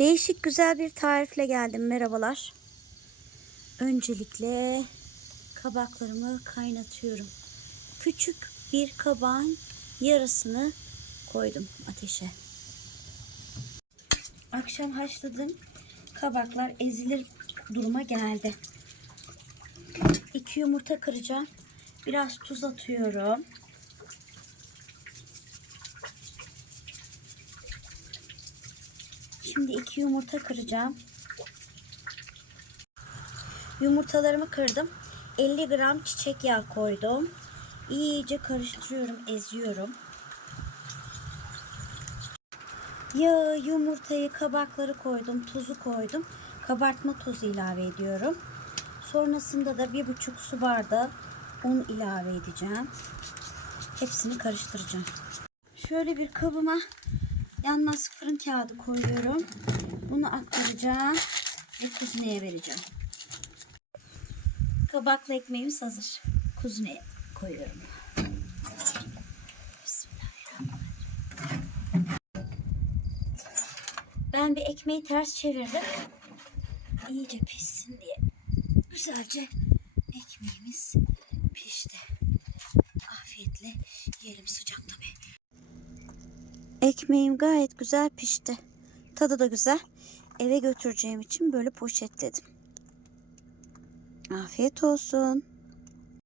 Değişik güzel bir tarifle geldim. Merhabalar. Öncelikle kabaklarımı kaynatıyorum. Küçük bir kabağın yarısını koydum ateşe. Akşam haşladım. Kabaklar ezilir duruma geldi. İki yumurta kıracağım. Biraz tuz atıyorum. Şimdi iki yumurta kıracağım. Yumurtalarımı kırdım. 50 gram çiçek yağı koydum. İyice karıştırıyorum, eziyorum. Yağı, yumurtayı, kabakları koydum, tuzu koydum. Kabartma tozu ilave ediyorum. Sonrasında da bir buçuk su bardağı un ilave edeceğim. Hepsini karıştıracağım. Şöyle bir kabıma yanmaz fırın kağıdı koyuyorum. Bunu aktaracağım ve kuzineye vereceğim. Kabaklı ekmeğimiz hazır. Kuzineye koyuyorum. Ben bir ekmeği ters çevirdim. İyice pişsin diye. Güzelce ekmeğimiz pişti. Afiyetle yiyelim sıcak tabii. Ekmeğim gayet güzel pişti. Tadı da güzel. Eve götüreceğim için böyle poşetledim. Afiyet olsun.